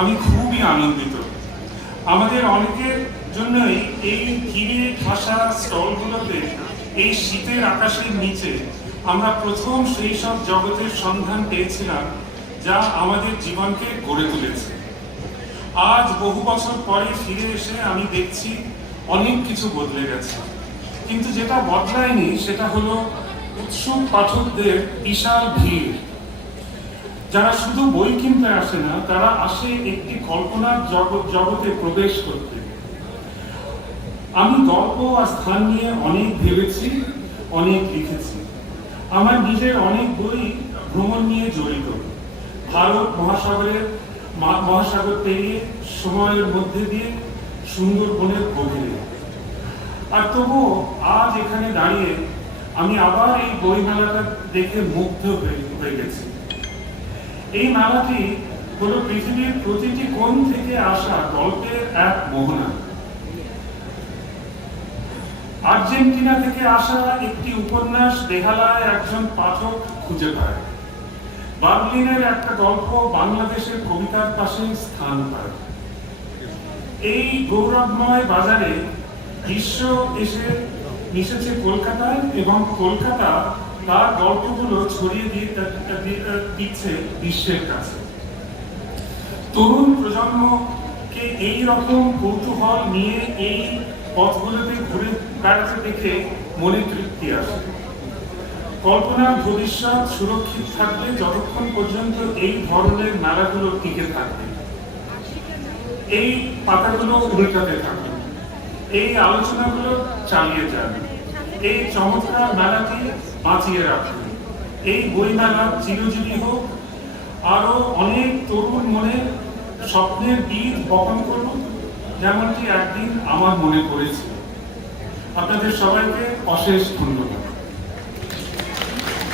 আমি খুবই আনন্দিত। আমাদের অনেকের জন্যই এই ঘিরে ঠাসা স্টলগুলোতে, এই শীতের আকাশের নিচে আমরা প্রথম সেই সব জগতের সন্ধান পেয়েছিলাম যা আমাদের জীবনকে গড়ে তুলেছে। আজ বহু বছর পরে ফিরে এসে আমি দেখছি অনেক কিছু বদলে গেছে, কিন্তু যেটা বদলায়নি সেটা হলো উৎসুক পাঠকদের বিশাল ভিড়, যারা শুধু বই কিনতে আসে না, তারা আসে একটি কল্পনার জগতে প্রবেশ করতে। আমি গল্প আর স্থান নিয়ে অনেক ভেবেছি, অনেক লিখেছি। আমার নিজের অনেক বই ভ্রমণ নিয়ে জড়িত, ভারত মহাসাগর পেরিয়ে, সময়ের মধ্যে দিয়ে, সুন্দরবনের গভীরে। আর তবুও আজ এখানে দাঁড়িয়ে আমি আবার এই বই মেলাটা দেখে মুগ্ধ হয়ে গেছি। এই মেলাটি হলো পৃথিবীর প্রতিটি কোণ থেকে আসা গল্পের এক মোহনা। আর্জেন্টিনা থেকে আসা একটি উপন্যাস বেহালায় একজন পাঠক খুঁজে পায়, বার্লিনের একটা গল্প বাংলাদেশের কবিতার পাশে স্থান পায়। এই গৌরবময় বাজারে বিশ্ব এসে মিশেছে কলকাতায়, এবং কলকাতা তার গল্পগুলো ছড়িয়ে দিচ্ছে বিশ্বের কাছে। তরুণ প্রজন্মকে এই রকম কৌতূহল নিয়ে এই পথগুলোতে ঘুরে বেড়াতে দেখে মনে তৃপ্তি আসে। কল্পনার ভবিষ্যৎ সুরক্ষিত থাকবে যতক্ষণ পর্যন্ত এই ধরনের মেলাগুলো টিকে থাকবে, এই পাতাগুলো উল্টাতে থাকবে, এই আলোচনাগুলো চালিয়ে যাবে, এই চমৎকার মেলাটি বাঁচিয়ে রাখবে। এই বই মেলা চিরজীবী হোক, আরো অনেক তরুণ মনে স্বপ্নের বীজ বপন করুন, যেমনটি একদিন আমার মনে পড়েছিল। আপনাদের সবাইকে অশেষ ধন্যবাদ।